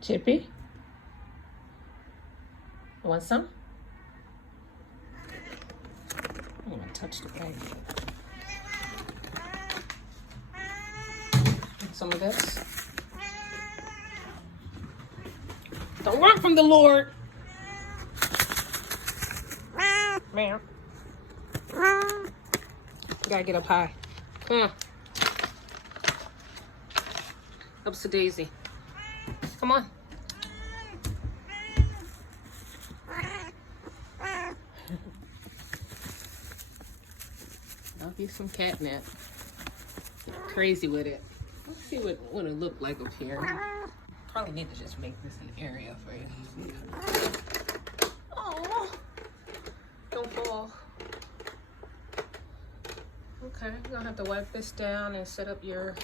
Chippy? Want some? I'm gonna touch the bag. Some of this. Don't run from the Lord. Man. Gotta get up high. Come on. Up to Daisy. Come on. I'll get some catnip. Get crazy with it. Let's see what it looked like up here. Probably need to just make this an area for you. Oh, don't fall. Okay, you're gonna have to wipe this down and set up your